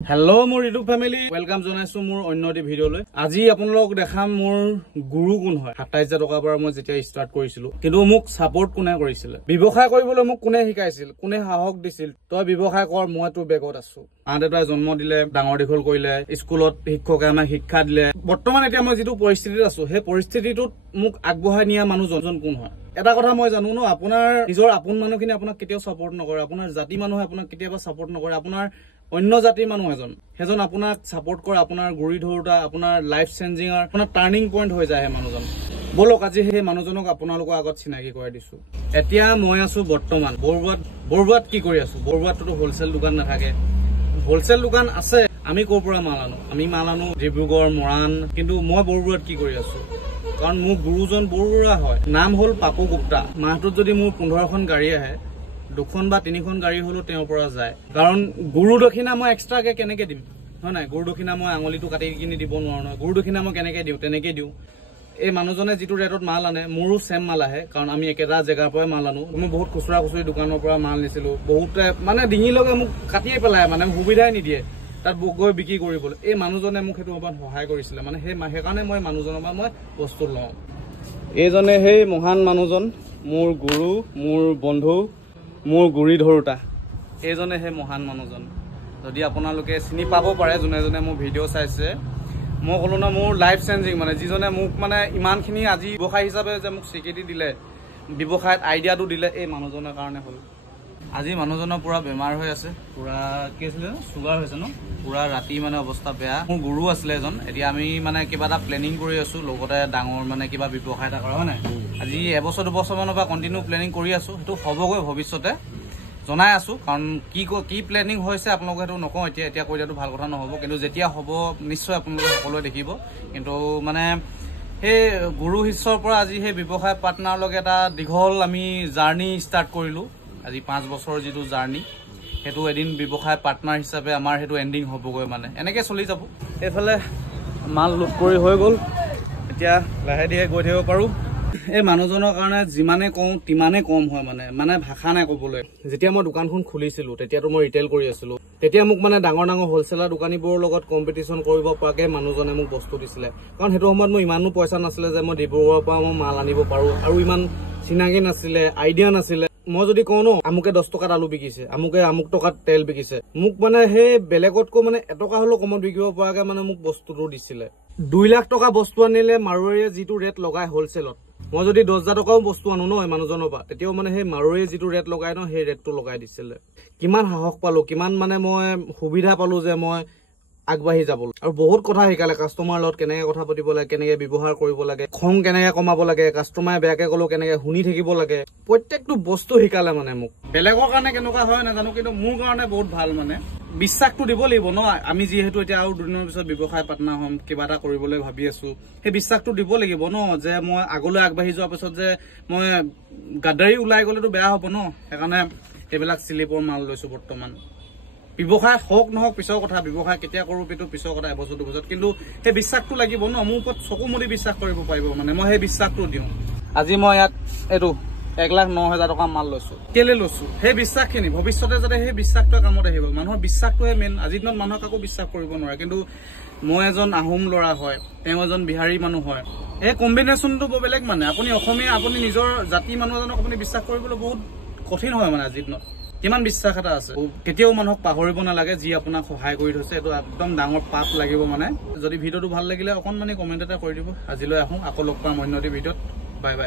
hello मोर YouTube family welcome जनाइছো मोर अन्यটি ভিডিওলৈ আজি আপোনালোকক দেখাম মোর গুরু কোন হয় 27000 টকা পৰা মই যেতিয়া স্টাৰ্ট কৰিছিলো কিন্তু মোক সাপোৰ্ট কোনে কৰিছিল ব্যৱসায় কৰিবলৈ মোক কোনে শিকাইছিল কোনে সাহস দিছিল তই ব্যৱসায় কৰ মই তো বেগত আছো আদেতাই জন্ম দিলে ডাঙৰ দিখল কৰিলে স্কুলত শিক্ষকে আমাক শিক্ষা দিলে বৰ্তমান এতিয়া মই যেটো পৰিস্থিতিত আছো সেই পৰিস্থিতিটোত মোক আগবঢ়াই নিয়া মানুহ জন কোন হয় এটা কথা মই জানো ন আপোনাৰ নিজৰ আপোন মানুহখিনি আপোনাক কেতিয়াও সাপোৰ্ট নকৰে আপোনাৰ জাতি মানুহে আপোনাক কেতিয়াবা সাপোৰ্ট নকৰে আপোনাৰ অন্য জাতিৰ মানুহ হেজন আপোনাক সাপোৰ্ট কৰে আপোনাৰ গুৰি ধৰোটা আপোনাৰ লাইফ চেঞ্জিং আপোনাৰ টাৰ্নিং পইণ্ট হৈ যায় মানুহজন বলক আজি সেই মানুহজনক আপোনালোকৰ আগত চিনাকি কৰাই দিছো এতিয়া মই আছো বৰ্তমান বৰবাদ কি কৰি আছো বৰবাদটো হোলসেল দোকান নাথাকে হোলসেল দোকান আছে আমি কোৰ পৰা মাল আনো ডিব্ৰুগড় মৰাণ কিন্তু মই বৰবাদ কি কৰি আছো কাৰণ মোৰ গুৰুজন বৰুৱা হয় নাম হল পাপু গুপ্তা মাহটোত যদি মোৰ 15খন গাড়ী আহে দুখন বা তিনিখন গাড়ী হলো তেওঁৰ পৰা যায় কাৰণ গুৰু দক্ষিণা মই এক্সট্ৰাকে কেনেকে দিম হয় নাই গুৰু দক্ষিণা মই আঙুলিটো কাটি কিনি দিব নোৱাৰো ন গুৰু দক্ষিণা মই কেনেকে দিও তেনেকে দিও এই মানুহজনে যেটো ৰেটত মাল আনে মোৰো সেম মাল আহে কাৰণ আমি একেটা জায়গাৰ পৰা মাল আনো মই বহুত খুচৰা খুচৰি দোকানৰ পৰা মাল নিছিলো বহুতে মানে ডিঙি লগে মোক কাটিয়ে পেলায় মানে সুবিধাই নিদিয়ে তাত গৈ বিক্ৰী কৰিবলৈ এই মানুহজনে মোক হেতু অবান সহায় কৰিছিল মানে সেই কাৰণে মই মানুহজনৰ পৰা মই বস্তু লওঁ এইজনে সেই মহান মানুহজন মোৰ গুৰু মোৰ বন্ধু মোৰ গুৰি ধৰোটা এইজনে হে মহান মানুহজন যদি আপোনালোকে চিনি পাব পাৰে জনে মোৰ ভিডিও চাইছে মই কলো না মোৰ লাইফ চেঞ্জিং মানে যিজনে মোক মানে ইমানখিনি আজি ব্যৱসায় হিচাপে যে মোক স্বীকৃতি দিলে ব্যৱসায়ত আইডিয়াটো দিলে এই মানুহজনৰ কাৰণে হল আজি মানুহজনৰ পুৰা বেমাৰ হৈ আছে পুৰা কি আছিল সুগাৰ হৈছে ন পুৰা ৰাতি মানে অৱস্থা বেয়া মোৰ গুৰু আছিল এজন এতিয়া আমি মানে কিবা এটা প্লেনিং কৰি আছো লগতে ডাঙৰ মানে কিবা ব্যৱসায় এটা কৰা হয় নাই আজি এবছৰ দুবছৰ মানৰ পৰা কন্টিনিউ প্লেনিং কৰি আছো হেতু হবগৈ ভৱিষ্যতে জনাই আছো কাৰণ কি প্লেনিং হৈছে আপোনালোকে হেতু নকওঁ এতিয়া কৈ দিয়াটো ভাল কথা নহব কিন্তু যেতিয়া হ'ব নিশ্চয় আপোনালোকে সকলোৱে দেখিব কিন্তু মানে সেই গুৰু শিষ্যৰ পৰা আজি সেই ব্যৱসায় পাৰ্টনাৰ লগে এটা দীঘল আমি জাৰ্নি ষ্টাৰ্ট কৰিলো আজি 5 বছৰ যেটো জাৰ্নি হেতু এদিন ব্যৱসায় পাৰ্টনাৰ হিচাপে আমাৰ হেতু এন্ডিং হবগৈ মানে এনেকে চলি যাব এফালে মাল লুট কৰি হৈ গল এতিয়া লাহে দিয়ে গৈ থাকিব পাৰো এই মানুহজনৰ কাৰণে যিমানে কম তিমানে কম হয় মানে ভাষা নাই কবলৈ যেতিয়া মই দোকানখন খুলিছিলো তেতিয়াতো মই ৰিটেল কৰি আছিলো তেতিয়া মোক মানে ডাঙৰ হোলসেলাৰ দোকানীবোৰৰ লগত কম্পিটিশন কৰিব পৰাকে মানুহজনে মোক বস্তু দিছিলে কাৰণ হেতু সময়ত মই ইমানো পইচা নাছিলে যে মই ডিব্ৰুগড়ৰ পৰা মই মাল আনিব পাৰো আৰু ইমান চিনাকি নাছিলে আইডিয়া নাছিলে মই যদি কওঁ ন আমুকে 10 টকাত আলু বিকিছে আমুক টকাত তেল বিকিছে মোক মানে সেই বেলেগতকৈ মানে এটকা হলো কমত বিকিব পৰাকে মানে মোক বস্তুটো দিছিলে 2 লাখ টকা বস্তু আনিলে মাৰুৱাৰীয়ে যেটো ৰেট লগাই হোলসেলত মই যদি 10000 টকাও বস্তু আনো ন এই মানুহজনৰ পৰা তেতিয়াও মানে সেই মাৰুৱাৰীয়ে যেটো ৰেট লগাই ন সেই ৰেটটো লগাই দিছিলে কিমান সাহস পালো কিমান মানে মই সুবিধা পালো যে মই আগবাঢ়ি যাব আৰু বহুত কথা শিকালে কাস্টমাৰ লগত কেনেকৈ কথা পাতিব লাগে কেনেকৈ ব্যৱহাৰ কৰিব লাগে খং কেনেকৈ কমাব লাগে কাস্টমাৰে বেয়াকে কলো কেনেকৈ শুনি থাকিব লাগে প্ৰত্যেকটো বস্তু শিকালে মানে মোক বেলেগৰ কাৰণে কেনেকুৱা হয় নাজানো কিন্তু মোৰ কাৰণে বহুত ভাল মানে বিশ্বাসটো দিব লাগিব ন আমি যেহেতু এতিয়া আৰু দুদিনৰ পিছত ব্যৱসায় পাৰ্টনাৰ হ'ম কিবা এটা কৰিবলৈ ভাবি আছো সেই বিশ্বাসটো দিব লাগিব ন যে মই আগলৈ আগবাঢ়ি যোৱাৰ পিছত যে মই গাদ্দাৰী ওলাই গলেতো বেয়া হ'ব ন সেইকাৰণে এইবিলাক স্লিপৰ মাল লৈছো বৰ্তমান ব্যৱসায় হওক নহওক পিছৰ কথা ব্যৱসায় কেতিয়া কৰো পেটো পিছৰ কথা এবছৰ দুবছৰ কিন্তু সেই বিশ্বাসটো লাগিব ন মোৰ ওপৰত চকু মুদি বিশ্বাস কৰিব পাৰিব মানে মই সেই বিশ্বাসটো দিওঁ আজি মই ইয়াত এটো 1,09,000 টকা মাল লৈছো কেলে লৈছো সেই বিশ্বাসখিনি ভৱিষ্যতে যাতে সেই বিশ্বাসটোৱে কামত আহিব মানুহৰ বিশ্বাসটোৱে মেইন আজিৰ দিনত মানুহক কাকো বিশ্বাস কৰিব নোৱাৰে কিন্তু মই এজন আহোম লৰা হয় তেওঁ এজন বিহাৰী মানুহ হয় এই কম্বিনেশ্যনটো বেলেগ মানে আপুনি অসমীয়া আপুনি নিজৰ জাতি মানুহ এজনক আপুনি বিশ্বাস কৰিবলৈ বহুত কঠিন হয় মানে আজিৰ দিনত কিমান বিশ্বাস এটা আছে কেতিয়াও মানুহক পাহৰিব নালাগে যি আপোনাক সহায় কৰি থৈছে এটো একদম ডাঙৰ পাপ লাগিব মানে যদি ভিডিওটো ভাল লাগিলে অকনমানি কমেন্ট এটা কৰি দিব আজিলৈ আহো আকৌ লগ পাম অন্যটি ভিডিওত বাই বাই